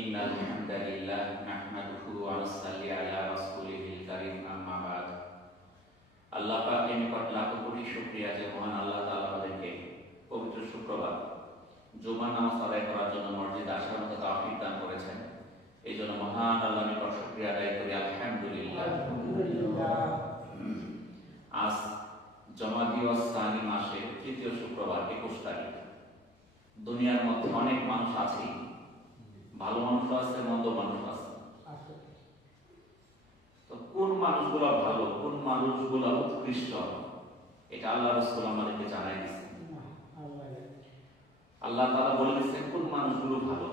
إن الحمد لله نحمده ونصلي على رسوله الكريم أما بعد আল্লাহ পাকের নিকট লাখ কোটি শুকরিয়া যে মহান আল্লাহ তাআলা আমাদেরকে পবিত্র শুক্রবার জুমা নামাজ আদায় করার জন্য মসজিদ আসার মতো তাওফিক দান করেছেন এই জন্য মহান আল্লাহ নিকট শুকরিয়া আদায় করি আলহামদুলিল্লাহ আজ জমাদিও সানি মাসের তৃতীয় শুক্রবার একুশ তারিখ দুনিয়ার মধ্যে অনেক মানুষ আছে ভালো মানুষ আছে মন্দ মানুষ আছে। তো কোন মানুষগুলো ভালো কোন মানুষগুলো উৎকৃষ্ট? এটা আল্লাহ রসুল আমাদেরকে জানাই দিচ্ছে আল্লাহ তাআলা বলে দিচ্ছেন কোন মানুষগুলো ভালো?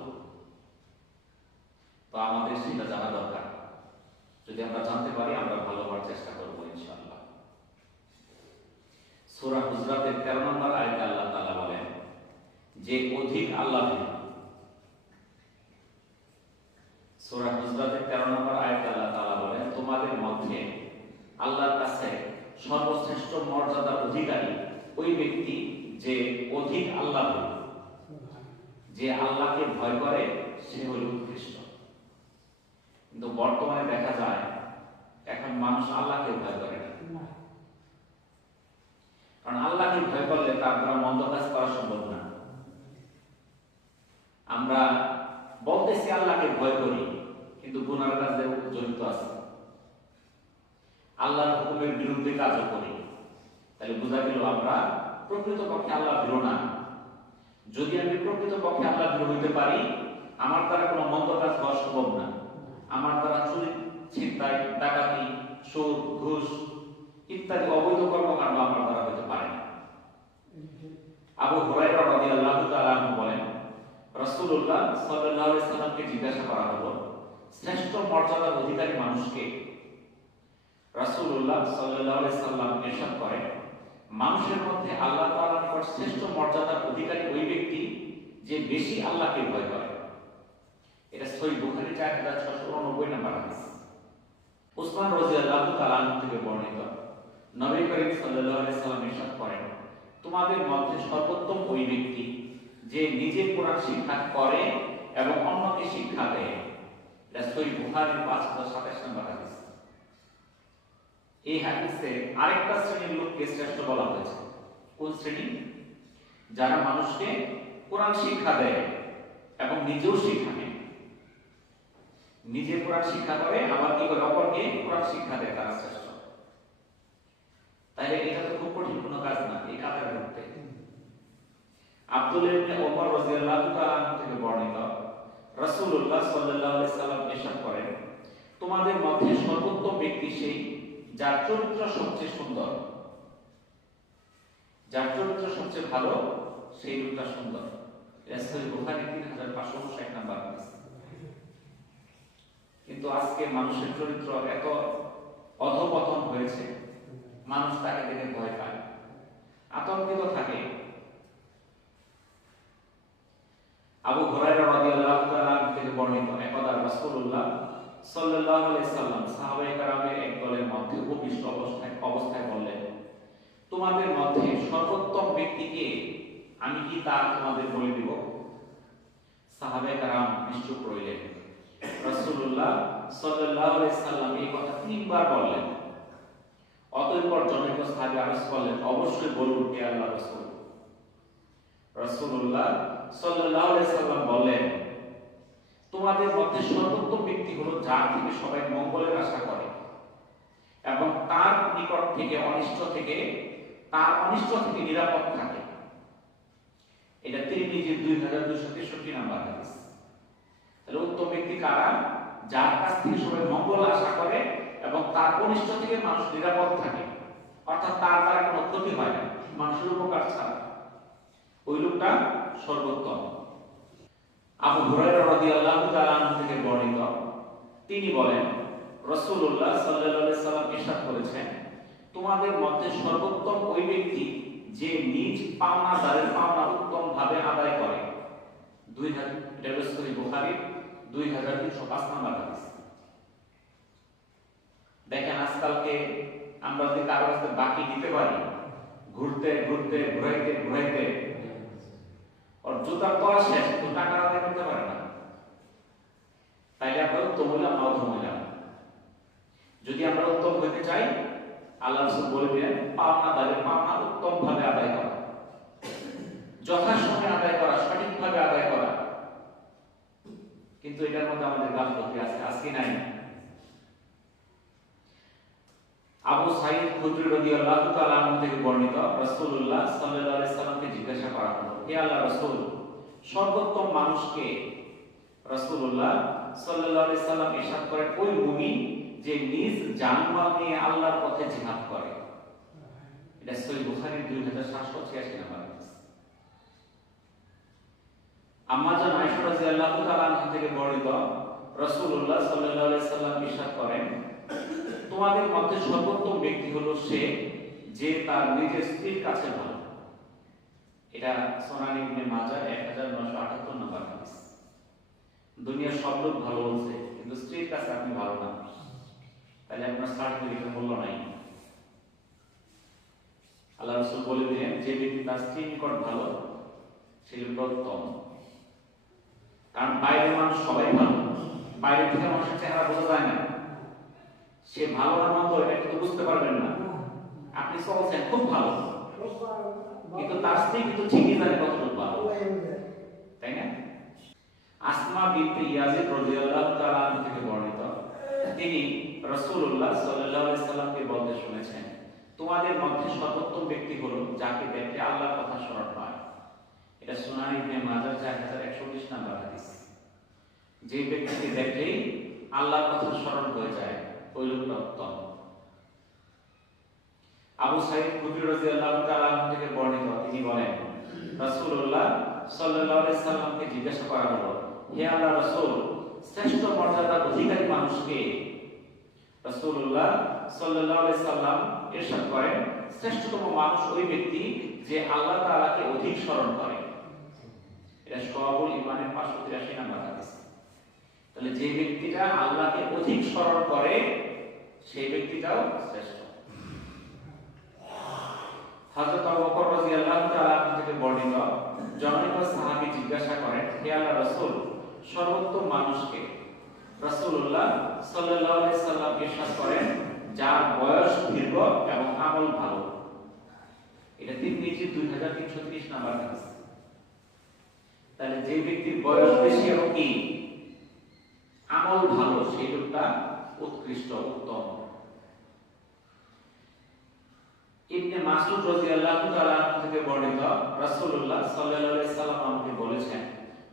তো আমাদের সেটা জানা দরকার। যদি আমরা জানতে পারি আমরা ভালো হওয়ার চেষ্টা করব ইনশাআল্লাহ। সূরা হুজরাতের 13 নম্বর আয়াতে আল্লাহ তাআলা বলেন যে অধিক আল্লাহ সূরা হুজরাতের 13 নম্বর আয়াতে আল্লাহ তাআলা বলেন তোমাদের মধ্যে আল্লাহর কাছে সর্বশ্রেষ্ঠ মর্যাদার অধিকারী ওই ব্যক্তি যে অধিক আল্লাহ যে আল্লাহকে ভয় করে সে হল উৎকৃষ্ট। কিন্তু বর্তমানে দেখা যায় এখন মানুষ আল্লাহকে ভয় করে না। কারণ আল্লাহকে ভয় করলে তার দ্বারা মন্দ কাজ করা সম্ভব না। আমরা বলতেছি আল্লাহকে ভয় করি। কিন্তু গুনার কাজে জড়িত আছে। আল্লাহর হুকুমের বিরুদ্ধে কাজও করি। তাহলে বোঝা গেল আমরা প্রকৃত পক্ষে আল্লাহ ভীরু না। যদি আমি প্রকৃত পক্ষে আল্লাহ ভীরু হইতে পারি, আমার দ্বারা কোনো মন্দ কাজ হওয়া সম্ভব না। আমার দ্বারা চুরি, ছিনতাই, ডাকাতি সুদ ঘুষ ইত্যাদি অবৈধ কর্মকাণ্ড আমার দ্বারা হতে পারে না। আবু হুরায়রা রাদিয়াল্লাহু তাআলা বলেন, রাসূলুল্লাহ সাল্লাল্লাহু সাল্লামকে জিজ্ঞাসা করা হলো শ্রেষ্ঠ মর্যাদার অধিকারী মানুষকে রাসূলুল্লাহ সাল্লাল্লাহু আলাইহি সাল্লাম ইরশাদ করেন। মানুষের মধ্যে আল্লাহ তাআলার নিকট শ্রেষ্ঠ মর্যাদার অধিকারী ওই ব্যক্তি যে বেশি আল্লাহকে ভয় করে। এটা সহিহ বুখারী 4689 নম্বর হাদিস। উসমান থেকে বর্ণিত। নবী করিম সাল্লাল্লাহু সাল্লাম করেন, তোমাদের মধ্যে সর্বোত্তম ওই ব্যক্তি যে নিজে কোরআন শিক্ষা করে এবং অন্যকে শিক্ষা দেয়। সহিহ বুখারীর 5027 নম্বর হাদিস এই হাদিসে আরেকটা শ্রেণির লোককে শ্রেষ্ঠ বলা হয়েছে? কোন শ্রেণি? যারা মানুষকে কোরআন শিক্ষা দেয় এবং নিজেও শিক্ষা নিজে কোরআন শিক্ষা করে, আবার কি করে? অপরকে কোরআন শিক্ষা দেয়, তারা শ্রেষ্ঠ। তাইলে এটা তো খুব কঠিন, কোনো কাজ না, এই কাজের মধ্যে। আব্দুল ইবনে ওমর রাদিয়াল্লাহু তাআলা থেকে বর্ণিত রাসূলুল্লাহ সাল্লাল্লাহু আলাইহি সাল্লাম ইরশাদ করেন, তোমাদের মধ্যে সর্বোত্তম ব্যক্তি সেই যার চরিত্র সবচেয়ে সুন্দর। যার চরিত্র সবচেয়ে ভালো, সেই লোকটা সুন্দর। রাসূল বুখারী 3560 নাম্বার কিন্তু আজকে মানুষের চরিত্র এত অধপতন হয়েছে, মানুষ তাকে দেখে ভয় পায়। আতঙ্কিত থাকে। আবু হুরায়রা রাদিয়াল্লাহু তাআলা থেকে বর্ণিত একদা রাসূলুল্লাহ সাল্লাল্লাহু আলাইহি সাল্লাম সাহাবায়ে কেরামের এক দলের মধ্যে উপবিষ্ট অবস্থায় অবস্থায় বললেন, তোমাদের মধ্যে সর্বোত্তম ব্যক্তিকে আমি কি তা তোমাদের বলে দিব? সাহাবায়ে কেরাম নিশ্চুপ রইলেন। রাসূলুল্লাহ সাল্লাল্লাহু আলাইহি সাল্লাম এই কথা তিনবার বললেন। অতঃপর জনৈক সাহাবী আরজ করলেন, অবশ্যই বলুন হে আল্লাহ রাসূল। রাসূলুল্লাহ সাল্লাল্লাহু আলাইহি সাল্লাম বললেন, তোমাদের মধ্যে সর্বোত্তম ব্যক্তি হলো যার থেকে সবাই মঙ্গলের আশা করে এবং তার নিকট থেকে অনিষ্ট থেকে, তার অনিষ্ট থেকে নিরাপদ থাকে। এটা তিরমিজির দুই হাজার দুইশো তেষট্টি নাম্বার হাদিস। তাহলে উত্তম ব্যক্তি কারা? যার কাছ থেকে সবাই মঙ্গল আশা করে এবং তার অনিষ্ট থেকে মানুষ নিরাপদ থাকে। অর্থাৎ তার দ্বারা কোনো ক্ষতি হয় না, মানুষের উপকার ছাড়া। ওই লোকটা সর্বোত্তম। আবু হুরায়রা রাদিয়াল্লাহু তাআলা আনহু থেকে বর্ণিত। তিনি বলেন, রাসূলুল্লাহ সাল্লাল্লাহু আলাইহি সাল্লাম ইরশাদ করেছেন, তোমাদের মধ্যে সর্বোত্তম ওই ব্যক্তি যে নিজ পাওনাদারের পাওনা উত্তম ভাবে আদায় করে। দুই হাজার, এটা হলো সহিহ বুখারী, দুই হাজার তিনশো পাঁচ নম্বর হাদিস। দেখেন আজকালকে আমরা যদি কারও কাছে বাকি দিতে পারি, ঘুরতে ঘুরতে, ঘুরাইতে ঘুরাইতে ওর জুতার তলা শেষ কিন্তু টাকা আদায় করতে পারে না। তাইলে আমরা উত্তম হইলাম অধম হইলাম। যদি আমরা উত্তম হইতে চাই, আল্লাহ রসুল বলে দিলেন পাওনা দাঁড়ে পাওনা উত্তম ভাবে আদায় করা। যথাসময়ে আদায় করা, সঠিকভাবে আদায় করা। কিন্তু এটার মধ্যে আমাদের গাফলতি আছে, আজকে নাই। আবু সাইদ খুদরি রাদিয়াল্লাহু তাআলা আনহু থেকে বর্ণিত রাসূলুল্লাহ সাল্লাল্লাহু আলাইহি সাল্লামকে জিজ্ঞাসা করা হলো, হে আল্লাহ রাসূল, সর্বোত্তম মানুষকে রাসূলুল্লাহ সাল্লাল্লাহু আলাইহি সাল্লাম ইরশাদ করেন ওই মুমিন যে নিজ জানমাল নিয়ে আল্লাহর পথে জিহাদ করে। এটা সহিহ বুখারীর 2786 নাম্বার আম্মা জান আয়েশা রাদিয়াল্লাহু তাআলা আনহা থেকে বর্ণিত রাসূলুল্লাহ সাল্লাল্লাহু আলাইহি সাল্লাম ইরশাদ করেন তোমাদের মধ্যে সর্বোত্তম ব্যক্তি হলো সে যে তার নিজের স্ত্রীর কাছে ভালো। এটা সোনান ইবনে মাজাহ 1978 নম্বর হাদিস। দুনিয়ার সব লোক ভালো বলছে, কিন্তু স্ত্রীর কাছে আপনি ভালো না। তাহলে আপনার সার্টিফিকেটের মূল্য নাই। আল্লাহ রসুল বলে দিলেন, যে ব্যক্তি তার স্ত্রীর নিকট ভালো, সে লোকটা উত্তম কারণ বাইরের মানুষ সবাই ভালো বাইরে থেকে মানুষের চেহারা বোঝা যায় না। সে ভালো না মন্দ, এটা কিন্তু বুঝতে পারবেন না। আপনি চলছেন খুব ভালো। কিন্তু তার স্ত্রী কিন্তু ঠিকই জানে কতটুকু ভালো। তাই না? আসমা বিনতে ইয়াজিদ রাদিয়াল্লাহু তাআলা থেকে বর্ণিত, তিনি রাসূলুল্লাহ সাল্লাল্লাহু আলাইহি সাল্লামকে বলতে শুনেছেন, তোমাদের মধ্যে সর্বোত্তম ব্যক্তি হলো যাকে দেখতে আল্লাহর কথা স্মরণ হয় এটা সুনান ইবনে মাজাহ 4119 নাম্বার হাদিস। যে ব্যক্তিকে দেখলেই আল্লাহর কথা স্মরণ হয়ে যায় ওই আবু সাইদ খুদরি রাদিয়াল্লাহু তাআলা থেকে বর্ণিত তিনি বলেন, রাসূলুল্লাহ সাল্লাল্লাহু আলাইহি সাল্লামকে জিজ্ঞাসা করা হলো হে আল্লাহ রাসূল, শ্রেষ্ঠ মর্যাদার অধিকারী মানুষকে রাসূলুল্লাহ সাল্লাল্লাহু আলাইহি সাল্লাম ইরশাদ করেন, শ্রেষ্ঠতম মানুষ ওই ব্যক্তি যে আল্লাহ তাআলাকে অধিক স্মরণ করে। এটা সওয়াবুল ইমানের 583 নম্বর হাদিস। তাহলে যে ব্যক্তিটা আল্লাহকে অধিক স্মরণ করে সেই ব্যক্তিটাও শ্রেষ্ঠ। আবু বকর রাদিয়াল্লাহু তাআলা থেকে বর্ণিত জনৈক জিজ্ঞাসা করেন, হে আল্লাহ রাসূল, সর্বোত্তম মানুষকে রাসূলুল্লাহ সাল্লাল্লাহু আলাইহি সাল্লাম ইরশাদ করেন, যার বয়স দীর্ঘ এবং আমল ভালো। এটা তিরমিজি 2330 নাম্বার হাদিস। তাহলে যে ব্যক্তির বয়স বেশি এবং কি? আমল ভালো, সেই লোকটা উৎকৃষ্ট, উত্তম। ইবনে মাসউদ রাদিয়াল্লাহু তাআলা থেকে বর্ণিত রাসূলুল্লাহ সাল্লাল্লাহু আলাইহি সাল্লাম আমাকে বলেছেন,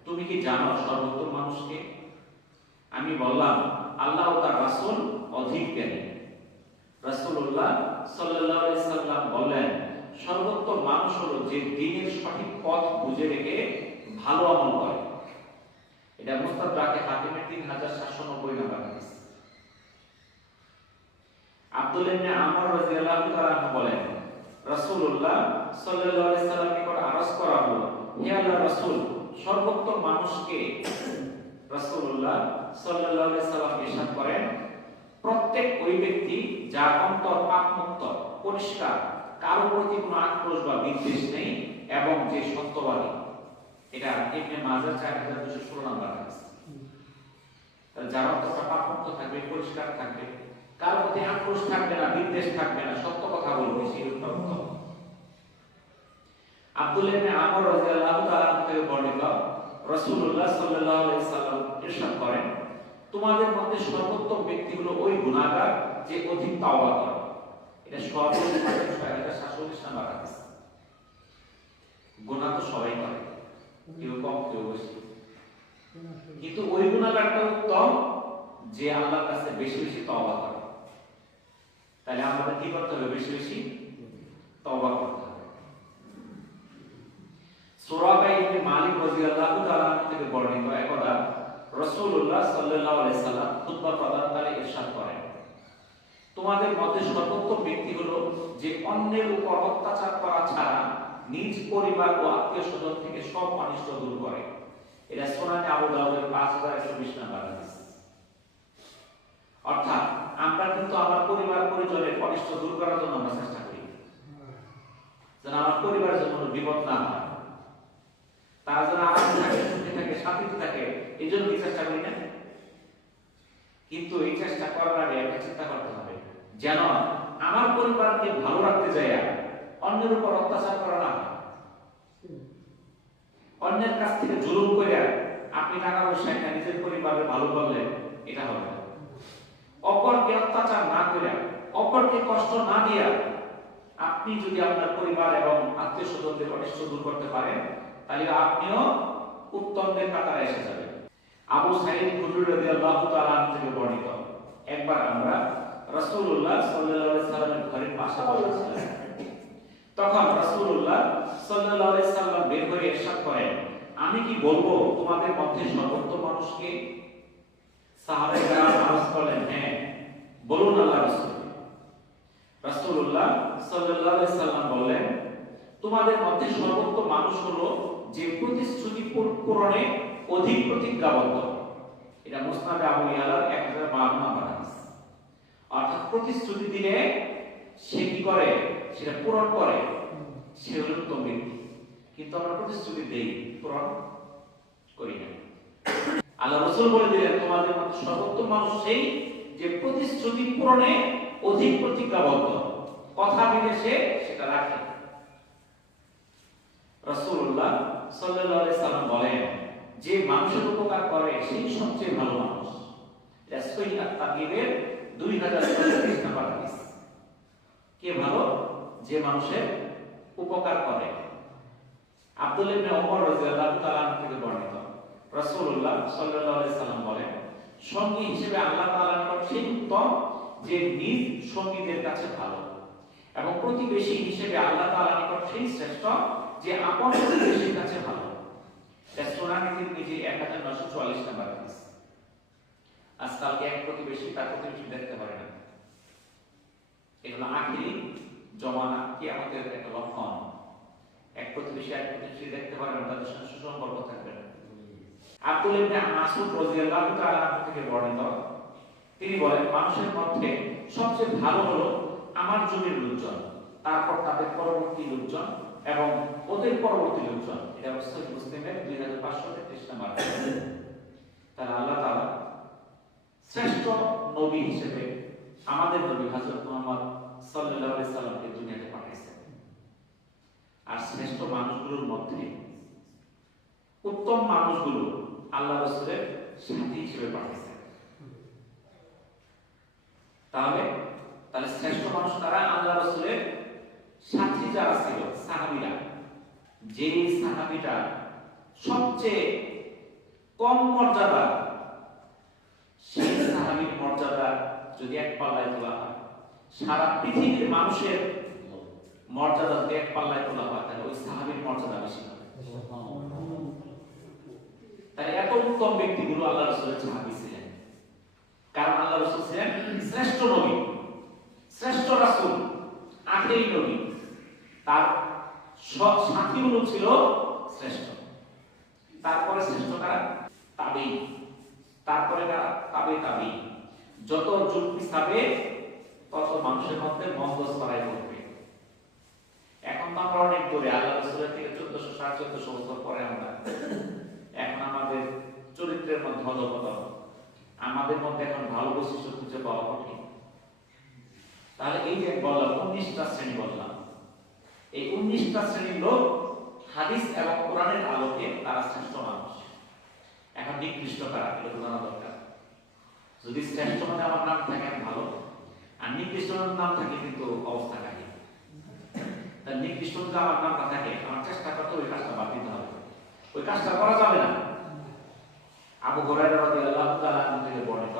তুমি কি জানো সর্বোত্তম মানুষকে আমি বললাম, আল্লাহ ও তার রাসূল অধিক জ্ঞানী। রাসূলুল্লাহ সাল্লাল্লাহু আলাইহি সাল্লাম বললেন, সর্বোত্তম মানুষ হলো যে দ্বীনের সঠিক পথ বুঝে রেখে ভালো আমল করে। এটা মুস্তাদরাকে হাকিমের 3790 নম্বর হাদিস। আব্দুল ইবনে আমর রাদিয়াল্লাহু তাআলা বলেন, রাসূলুল্লাহ সাল্লাল্লাহু আলাইহি সাল্লাম নিকট আরজ করা হলো, হে আল্লাহর রাসূল, সর্বোত্তম মানুষকে রাসূলুল্লাহ সাল্লাল্লাহু আলাইহি সাল্লাম করেন, প্রত্যেক ওই ব্যক্তি যার অন্তর পাপমুক্ত, পরিষ্কার, কারও প্রতি কোনো আক্রোশ বা বিদ্বেষ নেই এবং যে সত্যবাদী। এটা ইবনে মাজাহ 4216 নম্বর হাদিস। যার অন্তরটা পাপমুক্ত থাকবে, পরিষ্কার থাকবে কারও প্রতি আক্রোশ থাকবে না, বিদ্বেষ থাকবে না, সত্য কথা বলবে, সেই উত্তম ইবনে আমর রাদিয়াল্লাহু তাআলা থেকে বর্ণিত রাসূলুল্লাহ সাল্লাল্লাহু আলাইহি সাল্লাম ইরশাদ করেন, তোমাদের মধ্যে সর্বোত্তম ব্যক্তি হলো ওই গুনাহগার যে অধিক তাওবা করে। এটা সর্বোচ্চ এটা 47 নম্বর হাদিস। গুনাহ তো সবাই করে, কেউ কম, কেউ বেশি। কিন্তু ওই গুনাহগারটা উত্তম যে আল্লাহর কাছে বেশি বেশি তওবা করে। তাহলে আমাদের কি করতে হবে? বেশি বেশি তওবা করতে হবে। সুরাকা ইবনে মালিক রাদিয়াল্লাহু তাআলা থেকে বর্ণিত একদা রাসূলুল্লাহ সাল্লাল্লাহু আলাইহি সাল্লাম খুতবা প্রদানকালে ইরশাদ করেন। তোমাদের মধ্যে সর্বোত্তম ব্যক্তি হলো যে অন্যের উপর অত্যাচার করা ছাড়া নিজ পরিবার ও আত্মীয় স্বজন থেকে সব অনিষ্ট দূর করে। এটা সোনানে আবু দাউদের 5120 নম্বর হাদিস। অর্থাৎ আমরা কিন্তু আমার পরিবার পরিজনের অনিষ্ট দূর করার জন্য আমরা চেষ্টা করি। যেন আমার পরিবারের জন্য কোনো বিপদ না হয়। তারা যেন সুখে থাকে, শান্তিতে থাকে, এই জন্য চেষ্টা করি না? কিন্তু এই চেষ্টা করার আগে একটা চিন্তা করতে হবে, যেন আমার পরিবারকে ভালো রাখতে যায়, অন্যের উপর অত্যাচার করা না অন্যের কাছ থেকে জুলুম করে আপনি টাকা পয়সা নিজের পরিবারের ভালো করলেন এটা হবে অপরকে অত্যাচার না করে অপরকে কষ্ট না দিয়া আপনি যদি আপনার পরিবার এবং আত্মীয় স্বজনদের অনিষ্ট দূর করতে পারেন, তাহলে আপনিও উত্তমদের কাতারে এসে যাবেন। আবু সাইদ হুজুর রাদিয়াল্লাহু তাআলা থেকে বর্ণিত। একবার আমরা রাসূলুল্লাহ সাল্লাল্লাহু আলাইহি সাল্লামের ঘরের পাশে বসেছিলাম। তখন রাসূলুল্লাহ সাল্লাল্লাহু আলাইহি সাল্লাম বের হয়ে ইরশাদ করেন, আমি কি বলব, তোমাদের মধ্যে সর্বোত্তম মানুষকে সাহাবায়ে আরজ করলেন হ্যাঁ বলুন আল্লাহ রাসূল। রাসূলুল্লাহ সাল্লাল্লাহু আলাইহি সাল্লাম বললেন, তোমাদের মধ্যে সর্বোত্তম মানুষ হলো যে প্রতিশ্রুতি পূরণে অধিক প্রতিজ্ঞাবদ্ধ। এটা মুসনাদে আবু ইয়ালার 1052 নম্বর হাদিস। অর্থাৎ প্রতিশ্রুতি দিলে সে কি করে? সেটা পূরণ করে। সে হলো উত্তম কিন্তু আমরা প্রতিশ্রুতি দেই, পূরণ করি না। আল্লাহ রসুল বলে দিলেন, তোমাদের মধ্যে সর্বোত্তম মানুষ সেই যে প্রতিশ্রুতি পূরণে অধিক প্রতিজ্ঞাবদ্ধ। কথা সেটা রাখে। সাল্লাম বলেন, যে মানুষের উপকার করে, সেই সবচেয়ে ভালো মানুষ। এটা সহিহ আত-তাবলিগের 2034 নম্বর হাদিস। কে ভালো? যে মানুষের উপকার করে। আব্দুল ইবনে ওমর রাদিয়াল্লাহু তাআলা থেকে বর্ণিত। রাসূলুল্লাহ সাল্লাল্লাহু আলাইহি সাল্লাম বলেন, সঙ্গী হিসেবে আল্লাহ তাআলার নিকট উত্তম, যে নিজ সঙ্গীদের কাছে ভালো। এবং প্রতিবেশী হিসেবে আল্লাহ তাআলার শ্রেষ্ঠ, যে আপন প্রতিবেশীর কাছে ভালো। এটা সোনানি তিরমিজি 1944 নম্বর হাদিস। আজকালকে এক প্রতিবেশী তার প্রতিবেশী দেখতে পারে না। এগুলো আখিরি জমানা কি আমাদের একটা লক্ষণ। এক প্রতিবেশী এক প্রতিবেশী দেখতে পারে না, তাদের সুসম্পর্ক থাকবে না। আব্দুল ইবনে মাসউদ রাদিয়াল্লাহু তাআলা থেকে বর্ণিত। তিনি বলেন, মানুষের মধ্যে সবচেয়ে ভালো হলো আমার জমির লোকজন, তারপর তাদের পরবর্তী লোকজন এবং ওদের পরবর্তী লোকজন। এটা সহিহ মুসলিমের 2533 নম্বর তাহলে আল্লাহ তাআলা শ্রেষ্ঠ নবী হিসেবে আমাদের নবী হযরত মুহাম্মদ সাল্লাল্লাহু আলাইহি সাল্লামকে দুনিয়াতে পাঠিয়েছেন। আর শ্রেষ্ঠ মানুষগুলোর মধ্যে উত্তম মানুষগুলো আল্লাহ রাসূলের সাথী হিসেবে পাঠিয়েছেন তাহলে তাহলে শ্রেষ্ঠ মানুষ তারা আল্লাহ রাসূলের সাথী যারা ছিল, সাহাবীরা। যে সাহাবীটা সবচেয়ে কম মর্যাদা, সেই সাহাবীর মর্যাদা যদি এক পাল্লায় তোলা হয়, সারা পৃথিবীর মানুষের মর্যাদা যদি এক পাল্লায় তোলা হয়, তাহলে ওই সাহাবীর মর্যাদা বেশি হবে তাই এত উত্তম ব্যক্তিগুলো আল্লাহ রসুলের সাহাবী ছিলেন কারণ আল্লাহ রসুল ছিলেন শ্রেষ্ঠ নবী, শ্রেষ্ঠ রাসূল, আখেরি নবী। তার সব সাথীগুলো ছিল শ্রেষ্ঠ। তারপরে শ্রেষ্ঠ কারা? তাবেই। তারপরে কারা? তাবে তাবেই। যত যুগ পিছাবে তত মানুষের মধ্যে মন্দ ছড়াই পড়বে। এখন তো আমরা অনেক দূরে, আল্লাহ রসুলের থেকে চোদ্দশো সাড়ে চোদ্দশো বছর পরে আমরা। আমাদের চরিত্রের মধ্যে অধপতন। আমাদের মধ্যে এখন ভালো বৈশিষ্ট্য খুঁজে পাওয়া কঠিন। তাহলে এই যে বললাম, উনিশটা শ্রেণি বললাম। এই উনিশটা শ্রেণির লোক হাদিস এবং কোরআনের আলোকে তারা শ্রেষ্ঠ মানুষ। এখন নিকৃষ্ট কারা? এগুলো জানা দরকার। যদি শ্রেষ্ঠ মানে আমার নাম থাকে ভালো। আর নিকৃষ্ট নাম থাকে কিন্তু অবস্থা কাহিনী তার নিকৃষ্ট যদি আমার নাম না থাকে, আমার চেষ্টা করতে ওই কাজটা বাদ দিতে হবে। ওই কাজটা করা যাবে না। আবু হুরায়রা রাদিয়াল্লাহু তাআলা থেকে বর্ণিত।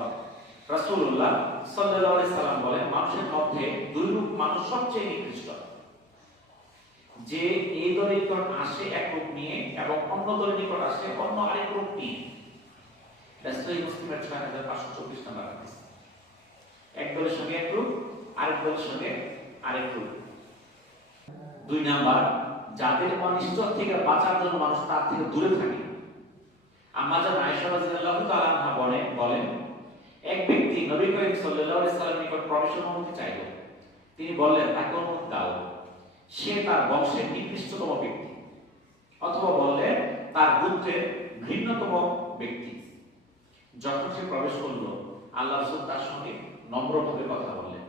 রাসূলুল্লাহ সাল্লাল্লাহু আলাইহি সাল্লাম মানুষের মধ্যে দুই রূপ মানুষ সবচেয়ে নিকৃষ্ট। যে এই দলের নিকট আসে এক রূপ নিয়ে এবং অন্য দলের নিকট আসে অন্য আরেক রূপ নিয়ে। ব্যস্তই মুসলিমের ছয় হাজার পাঁচশো চব্বিশ নম্বর হাদিস। এক দলের সঙ্গে এক রূপ, আরেক দলের সঙ্গে আরেক রূপ। দুই নাম্বার, যাদের অনিষ্ট থেকে বাঁচার জন্য মানুষ তার থেকে দূরে থাকে। আমাদের আয়েশা রাদিয়াল্লাহু তাআলা আনহা বলেন বলেন, এক ব্যক্তি নবী করিম সাল্লাল্লাহু আলাইহি সাল্লামের নিকট প্রবেশের অনুমতি চাইল। তিনি বললেন, তাকে অনুমতি দাও। সে তার বংশের নিকৃষ্টতম ব্যক্তি। অথবা বললেন, তার বুদ্ধের ঘৃণ্যতম ব্যক্তি। যখন সে প্রবেশ করল, আল্লাহ রসুল তার সঙ্গে নম্রভাবে কথা বললেন।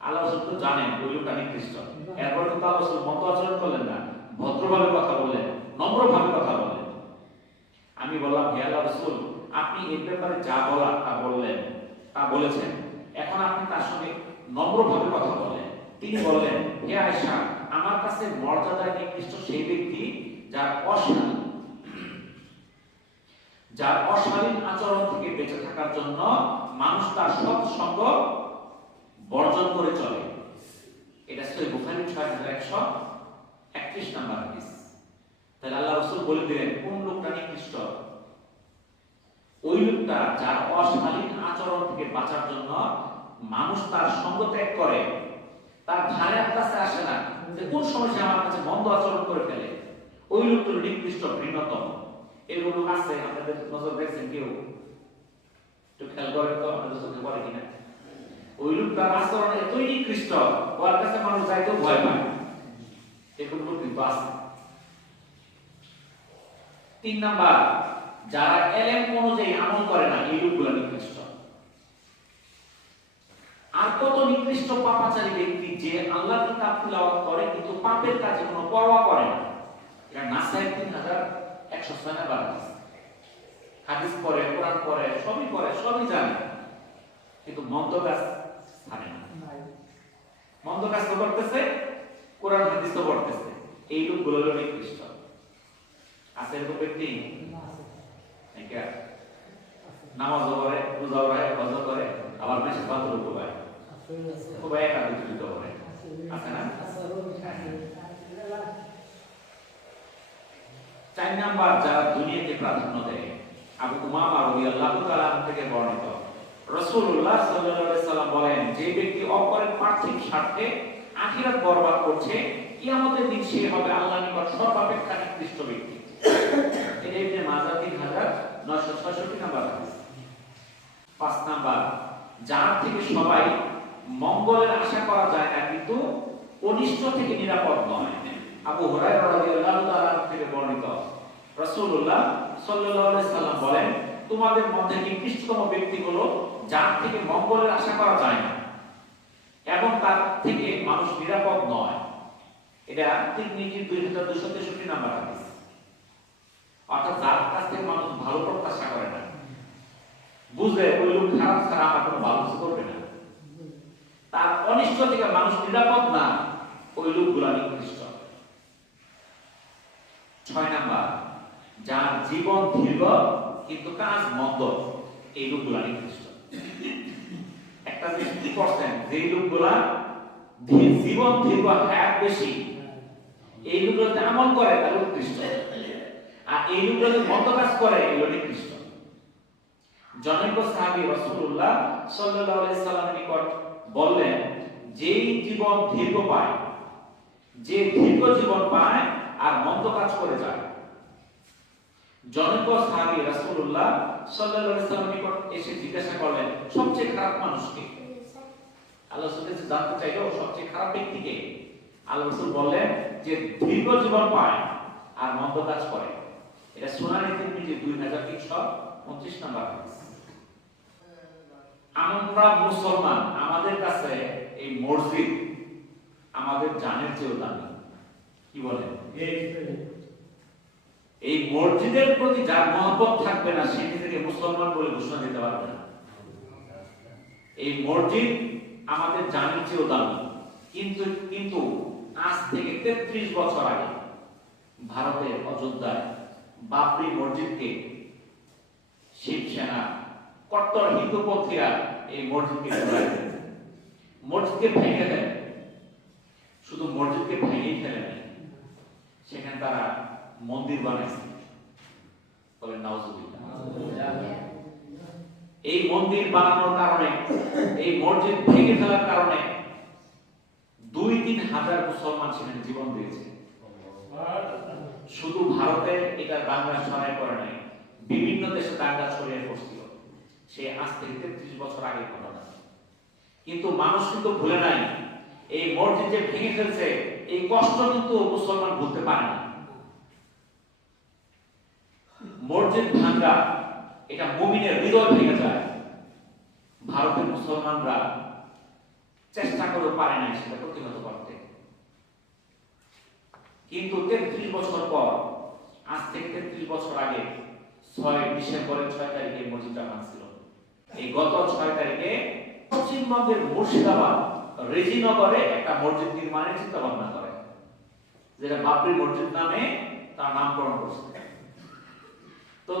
আল্লাহ রসুল তো জানেন, ওই লোকটা নিকৃষ্ট। এরপর কিন্তু আল্লাহ রসুল মত আচরণ করলেন না। ভদ্রভাবে কথা বললেন, নম্রভাবে কথা বললেন। আমি বললাম, হে রসুল, আপনি এর ব্যাপারে যা বলার তা বললেন, তা বলেছেন। এখন আপনি তার সঙ্গে নম্রভাবে কথা বললেন। তিনি বললেন, হে আয়েশা, আমার কাছে মর্যাদায় নিকৃষ্ট সেই ব্যক্তি যার অশালীন যার অশালীন আচরণ থেকে বেঁচে থাকার জন্য মানুষ তার সৎ সঙ্গ বর্জন করে চলে। এটা সই বুখারি একত্রিশ নাম্বার হাদিস। তাহলে আল্লাহ রসুল বলে দিলেন, কোন লোকটা নিকৃষ্ট? ওই লোকটা যার অশালীন আচরণ থেকে বাঁচার জন্য মানুষ তার সঙ্গ ত্যাগ করে। তার ধারে কাছে আসে না। যে কোন সময় সে আমার কাছে মন্দ আচরণ করে ফেলে? ওই লোকটা নিকৃষ্ট, ঘৃণতম। এরকম লোক আছে, আপনাদের নজর দেখছেন কেউ? একটু খেয়াল করেন তো, আপনাদের চোখে পড়ে কিনা? ওই লোকটার আচরণ এতই নিকৃষ্ট, ওর কাছে মানুষ যাইতেও ভয় পায়। এরকম লোক কিন্তু আছে। তিন নাম্বার যারা এলেম অনুযায়ী আমল করে না এই লোকগুলো নিকৃষ্ট আর কত নিকৃষ্ট পাপাচারী ব্যক্তি যে আল্লাহ কিতাব তিলাওয়াত করে কিন্তু পাপের কাজে কোনো পরোয়া করে না? এটা নাসাই তিন হাজার একশো ছয় নাম্বার হাদিস। পড়ে কোরআন পড়ে সবই পড়ে সবই জানে। কিন্তু মন্দ কাজ জানে না। মন্দ কাজ তো করতেছে কোরআন হাদিস তো পড়তেছে। এই লোকগুলো নিকৃষ্ট আছে এরকম ব্যক্তি? নামাজও করে রোজাও করে করে আবার উপবায় উপবায় একা বিচলিত করে। আছে না? চার নাম্বার, যারা দুনিয়াকে প্রাধান্য দেয়, আবু উমামা থেকে বর্ণিত। আলাইহি সাল্লাম বলেন, যে ব্যক্তি অপরের পার্থিব স্বার্থে আখিরাত বরবাদ করছে, কিয়ামতের দিন সে হবে আল্লাহর নিকট সর্বাপেক্ষা নিকৃষ্ট ব্যক্তি। এটা ইবনে মাজাহ 3966 নাম্বার পাঁচ নাম্বার যার থেকে সবাই মঙ্গলের আশা করা যায় না, কিন্তু অনিষ্ট থেকে নিরাপদ নয়। আবু থেকে বর্ণিত। সাল্লাম বলেন, তোমাদের মধ্যে নিকৃষ্টতম ব্যক্তি হলো যার থেকে মঙ্গলের আশা করা যায় না? এবং তার থেকে মানুষ নিরাপদ নয়? এটা তিরমিজির 2263 নাম্বার হাদিস। অর্থাৎ যার কাছ থেকে মানুষ ভালো প্রত্যাশা করে না বুঝে ওই লোক খারাপ ছাড়া আমার কোনো ভালো করবে না। তার অনিষ্ট থেকে মানুষ নিরাপদ না, ওই লোকগুলা নিকৃষ্ট ছয় নাম্বার, যার জীবন দীর্ঘ কিন্তু কাজ মন্দ, এই লোকগুলা নিকৃষ্ট একটা জিনিস কি করছেন যে লোকগুলা জীবন দীর্ঘ হ্যাক বেশি, এই লোকগুলোতে আমল করে তার উৎকৃষ্ট। আর এই লোকগুলো যদি করে সাল্লাল্লাহু আলাইহি সাল্লামের নিকট বললেন, যেই জীবন দীর্ঘ পায়, যে দীর্ঘ জীবন পায় আর মন্দ কাজ করে যায়। নিকট এসে জিজ্ঞাসা করলেন, সবচেয়ে খারাপ মানুষ কে? আল্লাহ রাসূল জানতে চাইলো সবচেয়ে খারাপ ব্যক্তি কে? আল্লাহ বললেন, যে দীর্ঘ জীবন পায় আর মন্দ কাজ করে। এটা সোনালী তিরমিজি 2329 নাম্বার হাদিস। আমরা মুসলমান, আমাদের কাছে এই মসজিদ আমাদের জানের চেয়েও দামি। কি বলেন এই মসজিদের প্রতি যার মহব্বত থাকবে না, সে নিজেকে মুসলমান বলে ঘোষণা দিতে পারবে না। এই মসজিদ আমাদের জানের চেয়েও দামি। কিন্তু কিন্তু আজ থেকে তেত্রিশ বছর আগে ভারতের অযোধ্যায় বাবরি মসজিদকে শিবসেনা কট্টর হিন্দুপন্থীরা এই মসজিদকে ঘোরায় দেয়। মসজিদকে ভেঙে দেয়। শুধু মসজিদকে ভেঙেই ফেলে নেয় সেখানে তারা মন্দির বানাইছে বলেন এই মন্দির বানানোর কারণে, এই মসজিদ ভেঙে ফেলার কারণে দুই তিন হাজার মুসলমান সেখানে জীবন দিয়েছে। শুধু ভারতে এটা বাংলা ছড়াই পড়ে নাই, বিভিন্ন দেশে দাঙ্গা ছড়িয়ে পড়ছিল। সে আজ থেকে তেত্রিশ বছর আগের ঘটনা কিন্তু মানুষ কিন্তু ভুলে নাই, এই মসজিদ যে ভেঙে ফেলছে, এই কষ্ট কিন্তু মুসলমান ভুলতে পারে না। মসজিদ ভাঙ্গা, এটা মুমিনের হৃদয় ভেঙে যায়। ভারতের মুসলমানরা চেষ্টা করে পারে নাই সেটা প্রতিহত করতে। কিন্তু তেত্রিশ বছর পর, আজ থেকে তেত্রিশ বছর আগে, ছয় ডিসেম্বরের ছয় তারিখে মসজিদটা ভাঙছিল। এই গত ছয় তারিখে পশ্চিমবঙ্গের মুর্শিদাবাদ রেজিনগরে একটা মসজিদ নির্মাণের চিন্তা ভাবনা করে, যেটা বাবরি মসজিদ নামে তার নামকরণ করছে। তো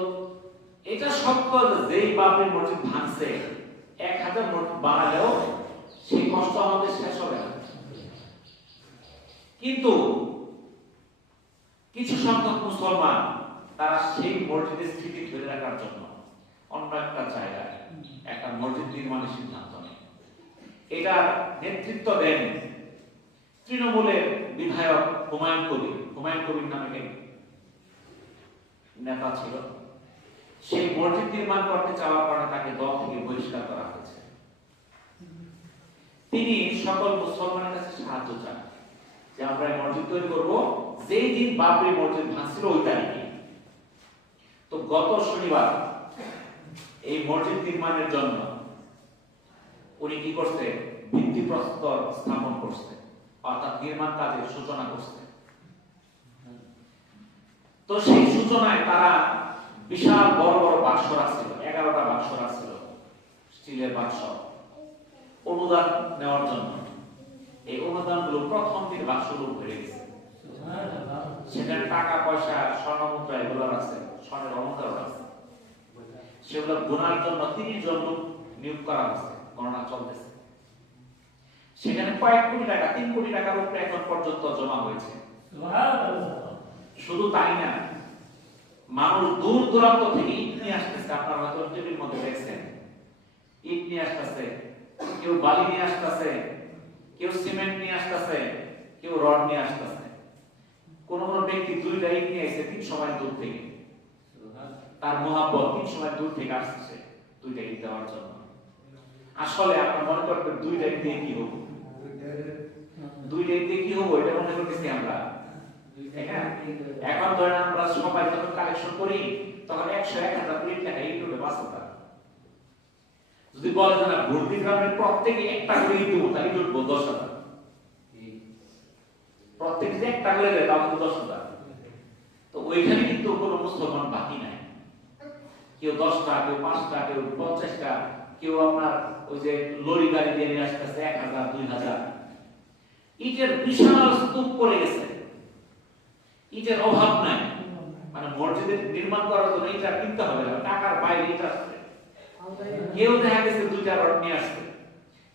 এটা সত্য যেই বাবরি মসজিদ ভাঙছে, এক হাজার বানালেও সেই কষ্ট আমাদের শেষ হবে না। কিন্তু কিছু সংখ্যক মুসলমান তারা সেই মসজিদের স্থিতি ধরে রাখার জন্য অন্য একটা জায়গায়, একটা মসজিদ নির্মাণের সিদ্ধান্ত নেয়। এটার নেতৃত্ব দেন তৃণমূলের বিধায়ক হুমায়ুন কবির। হুমায়ুন কবির নামে নেতা ছিল। সেই মসজিদ নির্মাণ করতে চাওয়ার কারণে তাকে দল থেকে বহিষ্কার করা হয়েছে। তিনি সকল মুসলমানের কাছে সাহায্য চান। যে আমরা মসজিদ তৈরি করব, যেই দিন বাবরি মসজিদ ভাঙছিল, ওই তারিখে। তো গত শনিবার এই মসজিদ নির্মাণের জন্য উনি কি করছে? ভিত্তি প্রস্তর স্থাপন করছে, অর্থাৎ নির্মাণ কাজের সূচনা করছে। তো সেই সূচনায় তারা বিশাল বড় বড় বাক্স রাখছিল, এগারোটা বাক্স রাখছিল, স্টিলের বাক্স, অনুদান নেওয়ার জন্য। এই অনুদানগুলো প্রথম দিন ভরে গেছে। সেখানে টাকা পয়সা স্বর্ণ মুদ্রা এগুলো আছে স্বর্ণের অলঙ্কার আছে। সেগুলো গোনার জন্য তিরিশ জন লোক নিয়োগ করা হয়েছে গণনা চলতেছে। সেখানে কয়েক কোটি টাকা তিন কোটি টাকার উপরে এখন পর্যন্ত জমা হয়েছে। শুধু তাই না মানুষ দূর দূরান্ত থেকে ইট নিয়ে আসতেছে আপনারা হয়তো টিভির মধ্যে দেখছেন। ইট নিয়ে আসতেছে কেউ বালি নিয়ে আসতেছে কেউ সিমেন্ট নিয়ে আসতেছে, কেউ রড নিয়ে আসতেছে। কোন কোন ব্যক্তি দুই ইট নিয়ে এসে তিন সময় দূর থেকে। তার মহাব্বত তিন সময় দূর থেকে আসছে দুই ইট দেওয়ার জন্য। আসলে আপনার মনে করবেন দুই ইট দিয়ে কি হব দুই ইট দিয়ে কি হব এটা মনে করতেছি আমরা? এখন ধরেন আমরা সবাই যখন কালেকশন করি, তখন একশো এক হাজার কোটি টাকা ইউটিউবে বাস্তবতা যদি বলে যে না ভর্তি গ্রামের প্রত্যেকে একটা করে ইউটিউব তাহলে ইউটিউব দশ হাজার। প্রত্যেকে যে একটা করে দেয় কিন্তু দশ হাজার। তো ওইখানে কিন্তু কোনো মুসলমান বাকি নাই। কেউ দশটা, কেউ পাঁচটা, কেউ পঞ্চাশটা, কেউ আপনার ওই যে লরি গাড়ি দিয়ে নিয়ে আসতেছে এক হাজার, দুই হাজার। ইটের বিশাল স্তূপ পড়ে গেছে। ইটের অভাব নাই। মানে মসজিদের নির্মাণ করার জন্য ইটা কিনতে হবে টাকার বাইরে আসছে কেউ দেখা গেছে দুইটা রড নিয়ে আসছে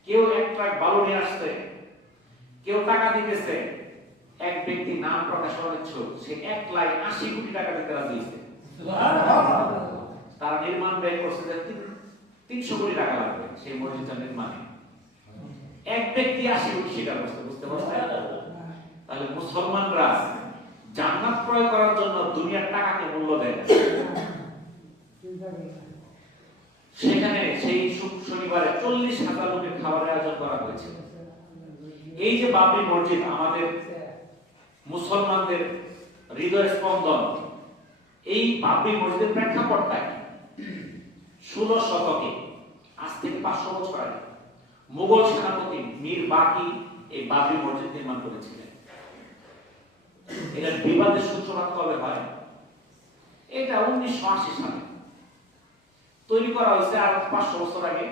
কেউ এক ট্রাক বালু নিয়ে আসছে কেউ টাকা দিতেছে। এক ব্যক্তি নাম প্রকাশ ইচ্ছুক। সে এক লাখ আশি কোটি টাকা দিতে রাজি হয়েছে। তারা নির্মাণ ব্যয় করছে যে তিনশো কোটি টাকা লাগবে সেই মসজিদটা নির্মাণে। এক ব্যক্তি আশি কোটি স্বীকার করছে, বুঝতে পারছেন? তাহলে মুসলমানরা জান্নাত ক্রয় করার জন্য দুনিয়ার টাকাকে মূল্য দেয়। সেখানে সেই শনিবারে চল্লিশ হাজার লোকের খাবারের আয়োজন করা হয়েছে। এই যে বাবরি মসজিদ, আমাদের মুসলমানদের হৃদয় স্পন্দন, এই বাবরি মসজিদের প্রেক্ষাপটটা ষোলো শতকে, আজ থেকে পাঁচশো বছর আগে মুঘল সেনাপতি মীর বাকি এই বাবরি মসজিদ নির্মাণ করেছিলেন। এটা বিবাদের সূচনা কবে হয়? এটা উনিশশো আশি সালে। তৈরি করা হয়েছে আর পাঁচশো বছর আগে,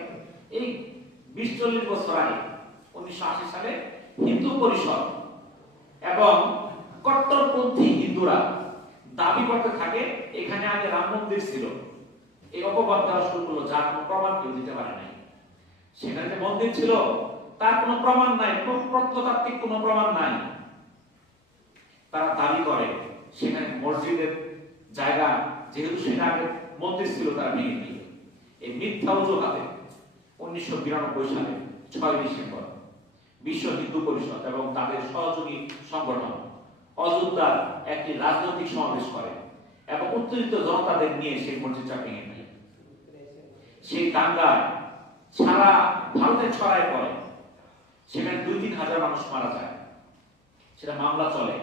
এই বিশ চল্লিশ বছর আগে, উনিশশো আশি সালে হিন্দু পরিষদ এবং কট্টরপন্থী হিন্দুরা দাবি করতে থাকে, এখানে আগে রাম মন্দির ছিল। এই অপবাদ দেওয়া শুরু করল, যার কোনো প্রমাণ কেউ দিতে পারে নাই। সেখানে যে মন্দির ছিল, তার কোনো প্রমাণ নাই প্র- প্রত্নতাত্ত্বিক কোনো প্রমাণ নাই। তারা দাবি করে, সেখানে মসজিদের জায়গা, যেহেতু সেটা আগে মন্দির ছিল, তারা ভেঙে দিল এই মিথ্যা অজুহাতে উনিশশো বিরানব্বই সালে ছয় ডিসেম্বর বিশ্ব হিন্দু পরিষদ এবং তাদের সহযোগী সংগঠন অযোধ্যার একটি রাজনৈতিক সমাবেশ করে এবং উত্তেজিত জনতাদের নিয়ে সেই মসজিদটা ভেঙে নেয় সেই দাঙ্গায় সারা ভারতে ছড়ায় পড়ে। সেখানে দুই তিন হাজার মানুষ মারা যায়। সেটা মামলা চলে।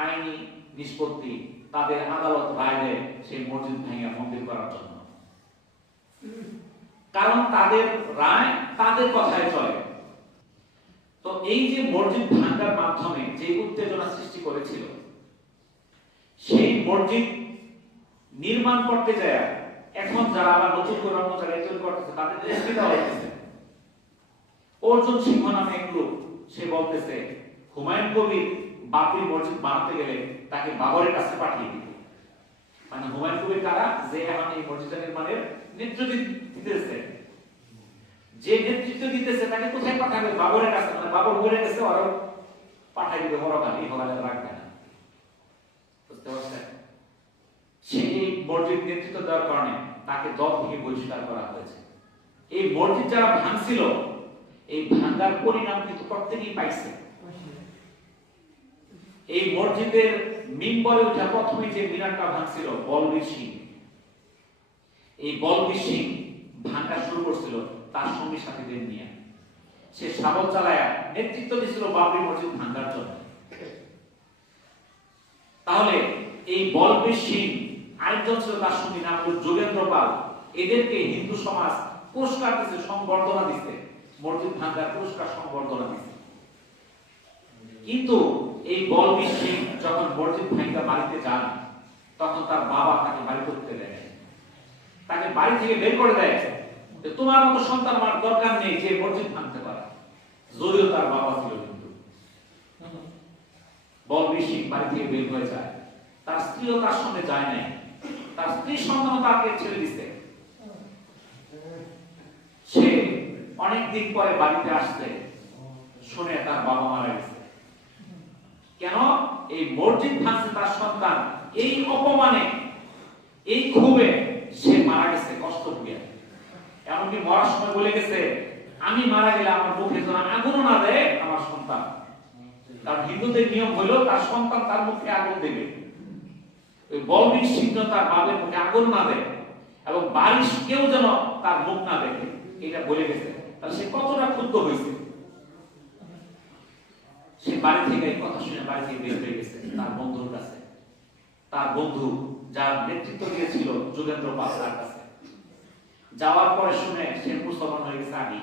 আইনি নিষ্পত্তি তাদের আদালত দেয় সেই মসজিদ ভেঙে মন্দির করার জন্য। কারণ তাদের রায় তাদের কথায় চলে। তো এই যে মসজিদ ভাঙ্গার মাধ্যমে যে উত্তেজনা সৃষ্টি করেছিল, সেই মসজিদ নির্মাণ করতে যায়, এখন যারা আবার নতুন করে অন্য জায়গায় তৈরি করতেছে, তাদের দৃষ্টিটা হয়েছে। অর্জুন সিংহ নামে এক লোক, সে বলতেছে, হুমায়ুন কবির বাবরি মসজিদ বানাতে গেলে তাকে বাবরের কাছে পাঠিয়ে দিবে। মানে হুমায়ুন কবির কারা? যে এখন এই মসজিদ নির্মাণের নেতৃত্ব দিতেছে। যে নেতৃত্ব দিতেছে, তাকে কোথায় পাঠাবে? বাবরের কাছে মানে বাবর ঘুরে গেছে পাঠাই দিবে রাখবে না বুঝতে পারছেন? সেই মসজিদ নেতৃত্ব দেওয়ার কারণে তাকে দল থেকে বহিষ্কার করা হয়েছে। এই মসজিদ যারা ভাঙছিল, এই ভাঙ্গার পরিণাম কিন্তু প্রত্যেকেই পাইছে। এই মসজিদের মিম্বরে উঠা প্রথমে যে মিনারটা ভাঙছিল বলবীর সিং এই বলবীর সিং ভাঙ্গা শুরু করছিল তার সঙ্গী সাথীদের নিয়ে। সে সাবল চালায়া নেতৃত্ব দিছিল বাবরি মসজিদ ভাঙ্গার জন্য। তাহলে এই বলবীর সিং আরেকজন ছিল তার সঙ্গী, নাম হল যোগেন্দ্র পাল। এদেরকে হিন্দু সমাজ পুরস্কার দিচ্ছে সংবর্ধনা দিচ্ছে মসজিদ ভাঙ্গার পুরস্কার, সংবর্ধনা দিচ্ছে কিন্তু এই বলবীর সিং যখন মসজিদ ভাঙ্গা বাড়িতে যান, তখন তার বাবা তাকে বাড়ি করতে দেয়। বাড়ি থেকে বের করে দেয়। তোমার মতো সন্তান আমার দরকার নেই, যে মসজিদ ভাঙতে পারে। যদিও তার বাবা ছিল কিন্তু। বলবীর সিং বাড়ি থেকে বের হয়ে যায়। তার স্ত্রীও তার সঙ্গে যায় নাই। তার স্ত্রী সন্তান তাকে ছেড়ে দিছে। সে অনেক দিন পরে বাড়িতে আসছে। শুনে তার বাবা মারা গেছে। কেন? এই মসজিদ ভাঙছে তার সন্তান। এই অপমানে, এই ক্ষোভে সে মারা গেছে, কষ্ট ভুগে এমনকি মরার সময় বলে গেছে, আমি মারা গেলে আমার মুখে যেন আগুন না দেয় আমার সন্তান। কারণ হিন্দুদের নিয়ম হলো তার সন্তান তার মুখে আগুন দেবে। ওই তার বাবের মুখে আগুন না দেয় এবং বারিশ কেউ যেন তার মুখ না দেখে, এটা বলে গেছে। তাহলে সে কতটা ক্ষুব্ধ হয়েছে? সে বাড়ি থেকে কথা শুনে বাড়ি থেকে বের হয়ে গেছে, তার বন্ধুর কাছে। তার বন্ধু যার নেতৃত্ব দিয়েছিল যোগেন্দ্র পাল তার কাছে। যাওয়ার পরে শুনে সে মুসলমান হয়ে গেছে আগে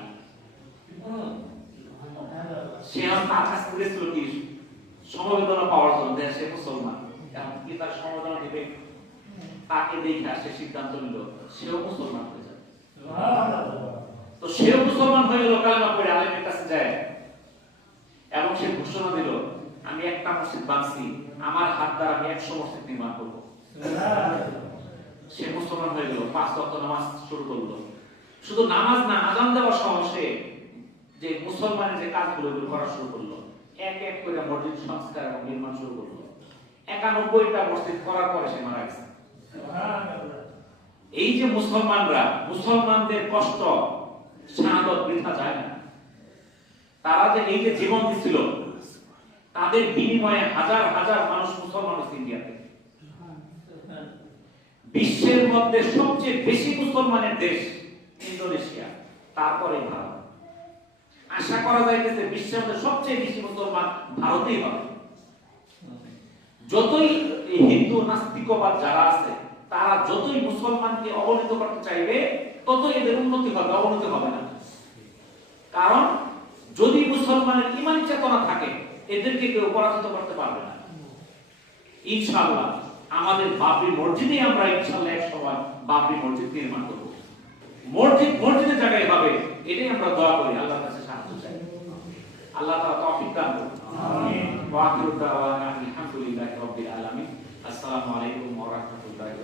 সে তার কি, সমবেদনা পাওয়ার জন্য যে সে মুসলমান। কি তার সমবেদনা তাকে দেখে সে সিদ্ধান্ত নিল, সেও মুসলমান হয়ে যাবে। তো সেও মুসলমান হয়ে গেল কালেমা আলেমের কাছে যায়। এবং সে ঘোষণা দিল, আমি একটা মসজিদ বাঁধছি আমার হাত দ্বারা আমি একশো মসজিদ নির্মাণ করব। সে মুসলমান হয়ে গেল পাঁচ ওয়াক্ত নামাজ শুরু করল। শুধু নামাজ না আজান দেওয়ার সময় সে যে মুসলমানের যে কাজগুলো করা শুরু করল এক এক করে মসজিদ সংস্কার এবং নির্মাণ শুরু করল। একানব্বইটা মসজিদ করার পরে সে মারা গেছে। এই যে মুসলমানরা মুসলমানদের কষ্ট শাহাদত বৃথা যায় না। তারা যে এই যে জীবন দিছিল তাদের বিনিময়ে হাজার হাজার মানুষ মুসলমান হচ্ছে ইন্ডিয়াতে। বিশ্বের মধ্যে সবচেয়ে বেশি মুসলমানের দেশ ইন্দোনেশিয়া, তারপরে ভারত। আশা করা যাইতেছে বিশ্বের মধ্যে সবচেয়ে বেশি মুসলমান ভারতেই হবে। যতই হিন্দু, নাস্তিকবাদ যারা আছে, তারা যতই মুসলমানকে অবনীত করতে চাইবে, ততই এদের উন্নতি হবে, অবনতি হবে না। কারণ, যদি মুসলমানের ইমান চেতনা থাকে, এদেরকে কেউ পরাজিত করতে পারবে না। ইনশাআল্লাহ। আমাদের বাবরি মসজিদে আমরা ইনশাআল্লাহ এক সময় বাবরি মসজিদ নির্মাণ করব। মসজিদ মসজিদের জায়গায় পাবে এটাই আমরা দোয়া করি আল্লাহর কাছে সাহায্য চাই। আল্লাহ তাআলা তৌফিক দান করুন। আমিন। ওয়া আখিরু দাওয়ানা আলহামদুলিল্লাহি রাব্বিল আলামিন। আসসালামু আলাইকুম ওয়া রাহমাতুল্লাহি